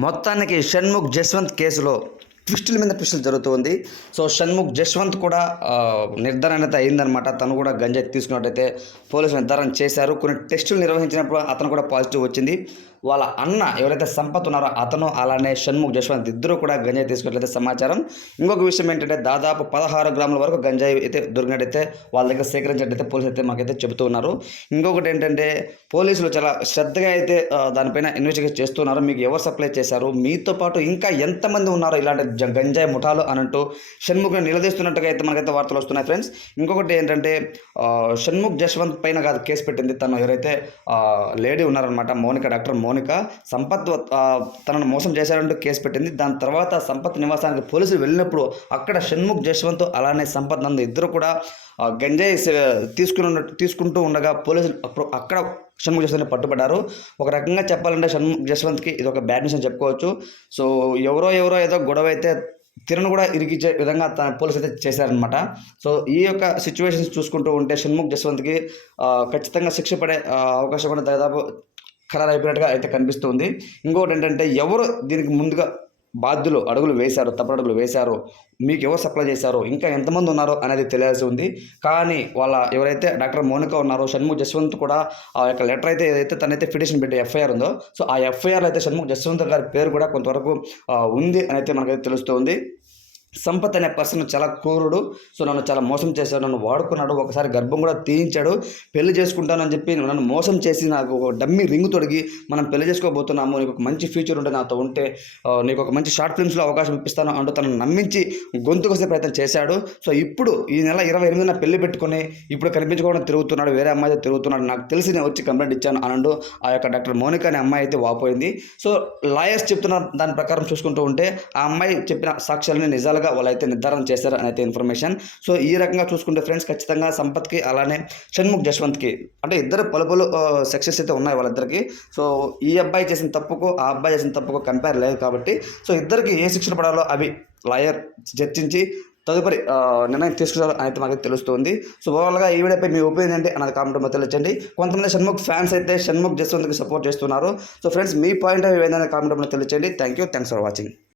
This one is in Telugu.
మొత్తానికి షణ్ముఖ్ జస్వంత్ కేసులో ట్విస్టుల మీద ట్విస్టులు జరుగుతుంది. సో షణ్ముఖ్ జస్వంత్ కూడా నిర్ధారణ అయితే అయిందనమాట. తను కూడా గంజాయి తీసుకున్నట్టయితే పోలీసులు నిర్ధారణ చేశారు. కొన్ని టెస్టులు నిర్వహించినప్పుడు అతను కూడా పాజిటివ్ వచ్చింది. వాళ్ళ అన్న ఎవరైతే సంపత్ ఉన్నారో అతను అలానే షణ్ముఖ్ జస్వంత్ ఇద్దరు కూడా గంజాయి తీసుకున్నట్లయితే సమాచారం. ఇంకొక విషయం ఏంటంటే దాదాపు 16 గ్రాముల వరకు గంజాయి అయితే దొరికినట్టయితే వాళ్ళ దగ్గర సేకరించినట్టయితే పోలీసులు అయితే మాకైతే చెబుతూ ఉన్నారు. ఇంకొకటి ఏంటంటే పోలీసులు చాలా శ్రద్ధగా అయితే దానిపైన ఇన్వెస్టిగేట్ చేస్తున్నారు. మీకు ఎవరు సప్లై చేశారు, మీతో పాటు ఇంకా ఎంతమంది ఉన్నారో ఇలాంటి గంజాయి ముఠాలు అనంటూ షణ్ముఖ్ని నిలదీస్తున్నట్టుగా అయితే మనకైతే వార్తలు వస్తున్నాయి ఫ్రెండ్స్. ఇంకొకటి ఏంటంటే షణ్ముఖ్ జస్వంత్ పైన కాదు కేసు పెట్టింది, తను ఎవరైతే లేడీ ఉన్నారనమాట మౌనిక, డాక్టర్ మౌనిక, సంపత్ తనను మోసం చేశారంటూ కేసు పెట్టింది. దాని తర్వాత సంపత్ నివాసానికి పోలీసులు వెళ్ళినప్పుడు అక్కడ షణ్ముఖ్ జస్వంత్ అలానే సంపత్ నందు ఇద్దరు కూడా గంజాయి తీసుకుంటూ ఉండగా పోలీసులు అక్కడ షణ్ముఖ్ జస్వంత్ పట్టుబడ్డారు. ఒక రకంగా చెప్పాలంటే షణ్ముఖ్ జస్వంత్కి ఇది ఒక బ్యాడ్ న్యూస్ అని చెప్పుకోవచ్చు. సో ఎవరో ఏదో గొడవ అయితే తిరను కూడా ఇరికిచ్చే విధంగా తన పోలీసు అయితే చేశారనమాట. సో ఈ యొక్క సిచ్యువేషన్స్ చూసుకుంటూ ఉంటే షణ్ముఖ్ జస్వంత్కి ఖచ్చితంగా శిక్ష పడే అవకాశం కూడా దాదాపు ఖరారు అయిపోయినట్టుగా అయితే కనిపిస్తుంది. ఇంకొకటి ఏంటంటే ఎవరు దీనికి ముందుగా బాధ్యులు తప్పుడు అడుగులు వేశారో, మీకు ఎవరు సప్లై చేశారో, ఇంకా ఎంతమంది ఉన్నారో అనేది తెలియాల్సి ఉంది. కానీ వాళ్ళ ఎవరైతే డాక్టర్ మౌనిక ఉన్నారో షణ్ముఖ్ జస్వంత్ కూడా ఆ యొక్క లెటర్ అయితే ఏదైతే తనైతే పిటిషన్ పెట్టి ఎఫ్ఐఆర్ ఉందో, సో ఆ ఎఫ్ఐఆర్లో అయితే షణ్ముఖ్ జస్వంత్ గారి పేరు కూడా కొంతవరకు ఉంది అని అయితే మనకైతే తెలుస్తుంది. సంపత్ అనే పర్సన్ చాలా క్రూరుడు. సో నన్ను చాలా మోసం చేశాడు, నన్ను వాడుకున్నాడు, ఒకసారి గర్భం కూడా తీయించాడు. పెళ్లి చేసుకుంటానని చెప్పి నన్ను మోసం చేసి నాకు ఒక డమ్మీ రింగ్ తొడిగి మనం పెళ్లి చేసుకోబోతున్నాము, నీకు ఒక మంచి ఫ్యూచర్ ఉంటే నాతో ఉంటే నీకు ఒక మంచి షార్ట్ ఫిల్మ్స్లో అవకాశం ఇప్పిస్తాను అంటూ తనను నమ్మించి గొంతుకొసే ప్రయత్నం చేశాడు. సో ఇప్పుడు ఈ నెల 28న పెళ్లి పెట్టుకొని ఇప్పుడు కనిపించుకోవడం తిరుగుతున్నాడు, వేరే అమ్మాయితో తిరుగుతున్నాడు, నాకు తెలిసి నేను వచ్చి కంప్లైంట్ ఇచ్చాను అనండు ఆ యొక్క డాక్టర్ మౌనిక అనే అమ్మాయి అయితే వాపోయింది. సో లాయర్స్ చెప్తున్న దాని ప్రకారం చూసుకుంటూ ఉంటే ఆ అమ్మాయి చెప్పిన సాక్ష్యాలని నిజాలు వాళ్ళైతే నిర్ధారణ చేశారు అని అయితే ఇన్ఫర్మేషన్. సో ఈ రకంగా చూసుకుంటే ఫ్రెండ్స్ ఖచ్చితంగా సంపత్కి అలానే షణ్ముఖ్ జస్వంత్కి అంటే ఇద్దరు పలుపులు సక్సెస్ అయితే ఉన్నాయి వాళ్ళిద్దరికి. సో ఈ అబ్బాయి చేసిన తప్పుకు ఆ అబ్బాయి చేసిన తప్పుకు కంపేర్ లేదు కాబట్టి సో ఇద్దరికి ఏ శిక్షణ పడాలో అవి లాయర్ చర్చించి తదుపరి నిర్ణయం తీసుకున్నారు అయితే మాకు తెలుస్తుంది. సో ఓవరాల్గా ఈ వీడియోపై మీ ఒపీనియన్ అంటే అన్నది కామెంట్లో తెలియజేయండి. కొంతమంది షణ్ముఖ్ ఫ్యాన్స్ అయితే షణ్ముఖ్ జస్వంత్కి సపోర్ట్ చేస్తున్నారు. So friends me point of view ఏంటనే కామెంట్లో తెలియజేయండి. Thanks for watching.